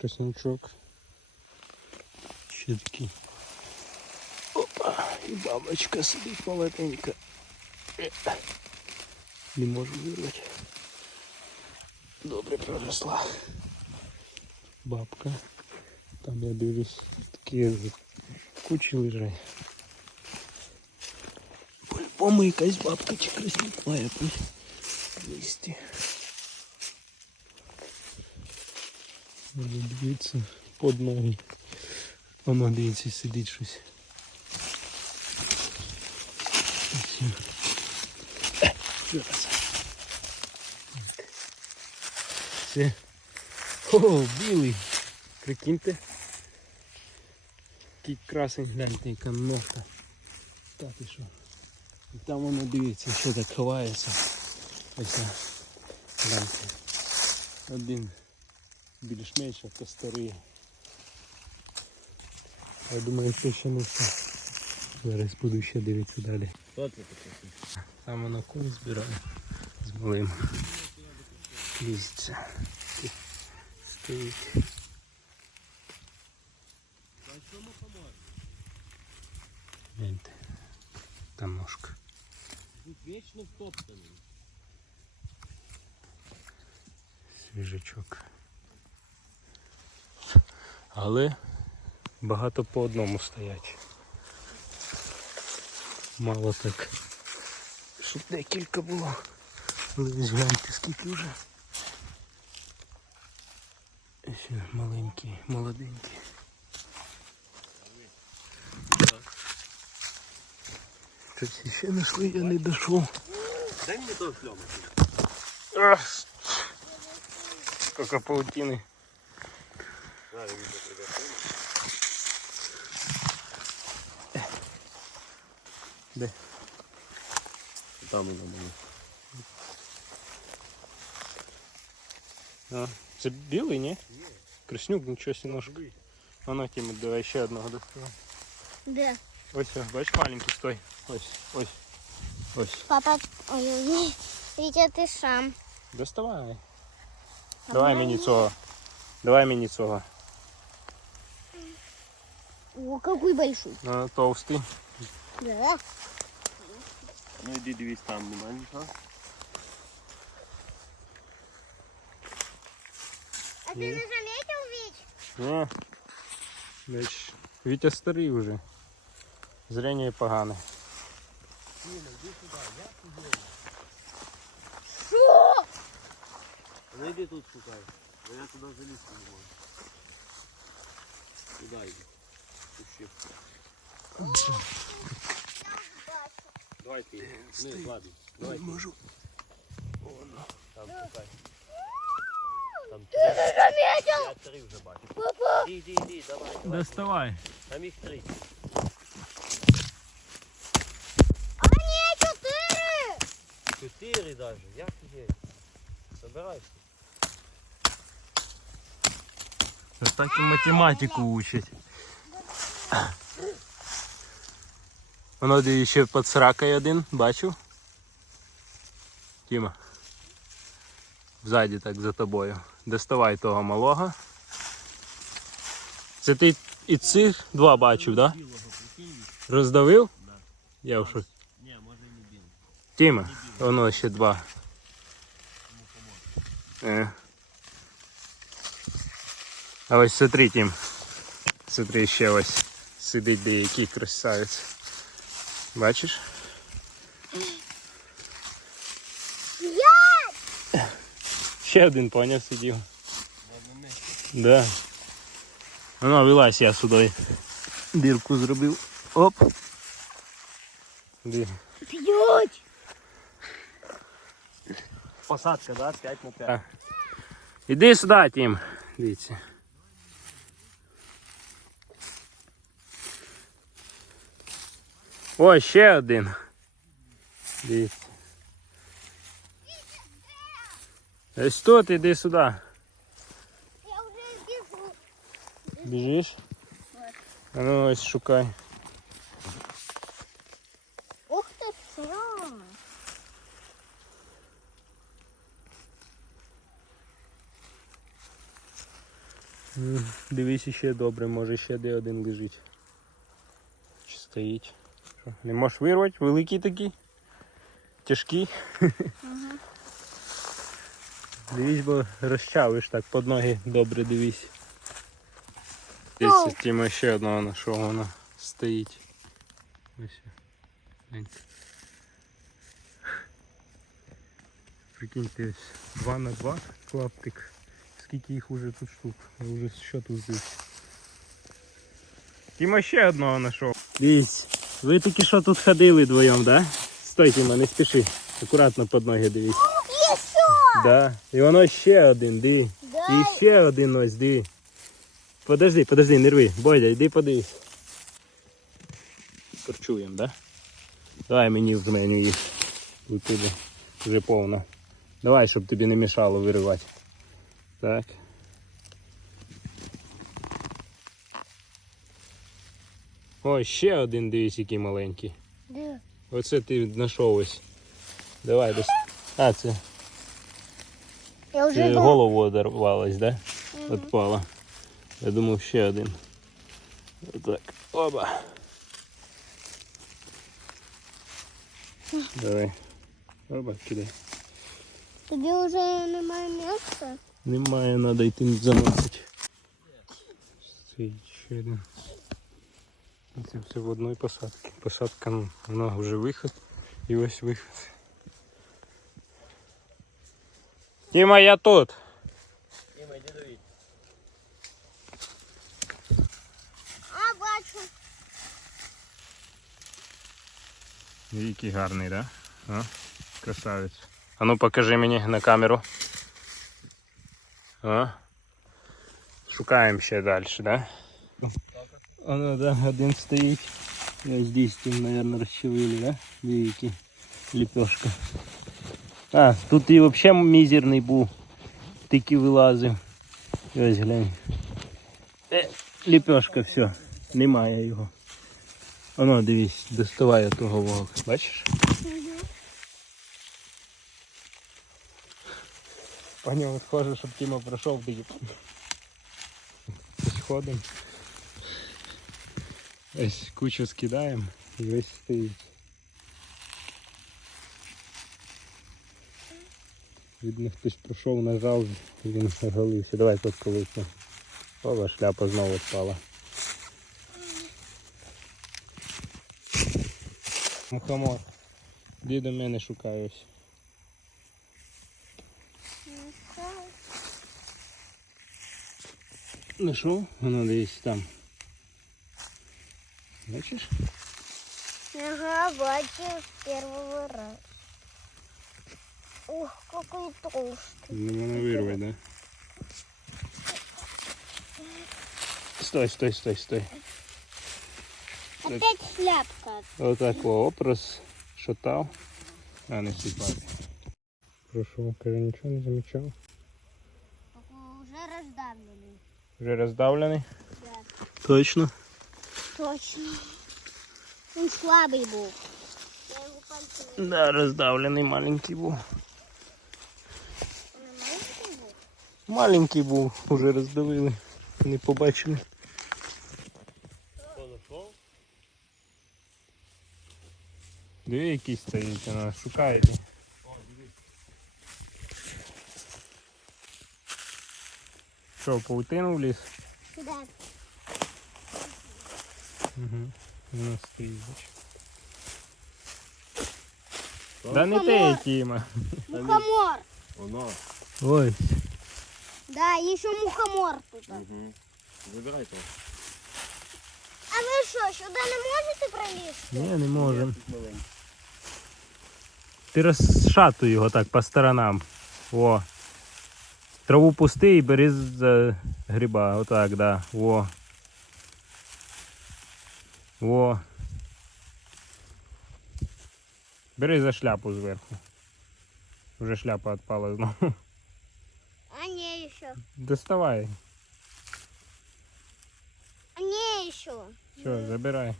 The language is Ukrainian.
краснячок. Ще такий. Опа, і бабочка сидить маленька. Е, Не можу вирвати. Добре проросла. Бабка. Там я дивлюсь, такі кучі лежать. По-любому якась бабка чи красник має бути. Листі. Надо дивитися под ноги. Воно дивіться, сидить щось. Ось. Це. О, білий. Прикиньте. Який красень, гляньте, яка ногта. Та ти що? І там воно дивиться, що так ховається. Ось. Гляньте. Один більш-менш, а то. Я думаю, що ще не все. Зараз буду ще дивитися далі. Хто це таке? Там воно кун збирає з малим. Лізться. Стоїть. Гляньте. Там ножка. Тут вічно втоптаний. Свіжачок. Але багато по одному стоять. Мало так. Щоб декілька було. Але ось гляньте скільки вже. Ще маленький, молоденький. Щось ще знайшли, я не дійшов. Дай мені того фльома. Ах, Сколько паутины. Зараз візьму тебе. Де? Там воно мене. А, це білий, ні? Краснюк, нічого себе ножка. А ну, Тімі, давай ще одного доставай. Де? Ось, ось, бачиш, маленький, стой. Ось, ось. Ось. Папа, ой-ой-ой. Вітя, ти сам. Доставай. Давай мені цього. Давай мені цього. О, какой большой. А, товстий. Да. Ну іди дивись там, нема нічого. А ты не заметил, Вить? Ні. Бач, Вітя старий вже. Зрення погане. Шо? Ну іди тут шукай. Бо я туди залізти не можу. Туди йди. Тут ще. Давай ти. Не, ладно. Давай. ти. можу. Там шукай. Там Ты не заметил? я три вже бачу. Папа. Іди, іди, іди, давай, давай. Доставай. Там їх три. А не, четыре. Чотири даже. Як є? Собирайся. Так і математику учать. Воно ще під сракою один, бачив? Тіма. Ззаді так за тобою. Доставай того малого. Це ти і цих два бачив, так? Да? Роздавив? Да. Я в шоці. Ні, може не білий. Тіма, воно ще два. Е. А ось смотри, Тім. Смотри, ще ось сидить деякий красавець. Бачиш? Ще один поняв сидів. Да. Ну, вилазь я сюди. Дірку зробив. Оп. Ди. Пьють. Посадка, да? 5 на 5. Так. Іди сюди, Тім. Дивіться. О, ще один. Дивіться. Ось тут, іди сюди. Я уже бежу. Біжиш? А ну ось шукай. Ух ты, что? Дивись ще добре, може ще де один лежить. Чи стоїть. Що, не можеш вирвати? Великий такий? Тяжкий? Дивись, бо розчавиш так під ноги добре дивись. Десь Тіма ще одного нашого воно стоїть. Ось. Прикиньте, ось 2 на 2 клаптик. Скільки їх уже тут штук? Я вже що тут здесь. Тіма ще одного знайшов. Дивіться, ви тільки що тут ходили вдвоєм, да? Стой, Тіма, не спіши. Акуратно під ноги дивись. Є що? Да. І воно ще один, диви. Да. І ще один ось, диви. Подожди, подожди, не рви. Бодя, йди подивись. Корчуємо, да? Давай мені в меню їх. Вже повно. Давай, щоб тобі не мішало виривати. Так. Ой, ще один, дивись, який маленький. Де? Оце ти знайшов ось. Давай десь. А, це Я вже Ти голову одорвалась, да? Отпала. Я думав ще один. Отак. Оба. Давай. Оба, кидай. Тобі вже немає місця? Немає, треба йти замовити. Стоїть ще один. Це все в одній посадці. Посадка, ну, вона вже виход. І ось виход. Тіма, я тут. Діма, йди дивись. А, бачу. Який гарний, да? А? Красавець. А ну покажи мені на камеру. А? Шукаємо ще далі, да? Оно, да, один стоїть. І ось здесь там, наверное, розчавили, да? Великий. Лепешка. А, тут і взагалі мізерний був. Тільки вилазив. І ось глянь. Е, лепешка, все. Немає його. Воно, дивись, доставає того вовк. Бачиш? По ньому схоже, щоб Тіма пройшов тоді. Сходимо. Ось кучу скидаємо і ось стоїть. Видно, хтось пройшов, нажав, і він оголився. Давай тут колись. Оба шляпа знову впала. Мухомор. До мене шукай ось. Нашов? Воно десь там. Бачиш? Ага, бачу з першого разу. Ух, какой толстый. Не можна вирвати, да? Стой, стой, стой, стой. Опять шляпка. Отак о, опрос шатав. А не сіпати. Пройшов, каже, нічого не замічав. Уже раздавленный. Вже роздавлений? Да. Точно. Точно. Он слабый был. Я его пальцем Да, роздавлений маленький був. Он маленький был? Маленький був, уже роздавили. Не побачили. Хто знайшов? Диви, який стоїть, вона шукає. О, дивись. Що, паутину в ліс? Да. Угу. Вона стоїть. Що? Да не те, Тіма. Мухомор. Воно. Ой. Да, еще мухомор тут. Угу. Забирайте. А вы что, сюда не можете пролезть? Ні, не можемо. Ти розшатуй його так по сторонам. О. Траву пусти і бери за гриба. Отак, да. Во. Во. Бери за шляпу зверху. Вже шляпа відпала знову. А не еще. Доставай. А не еще. Все, забирай.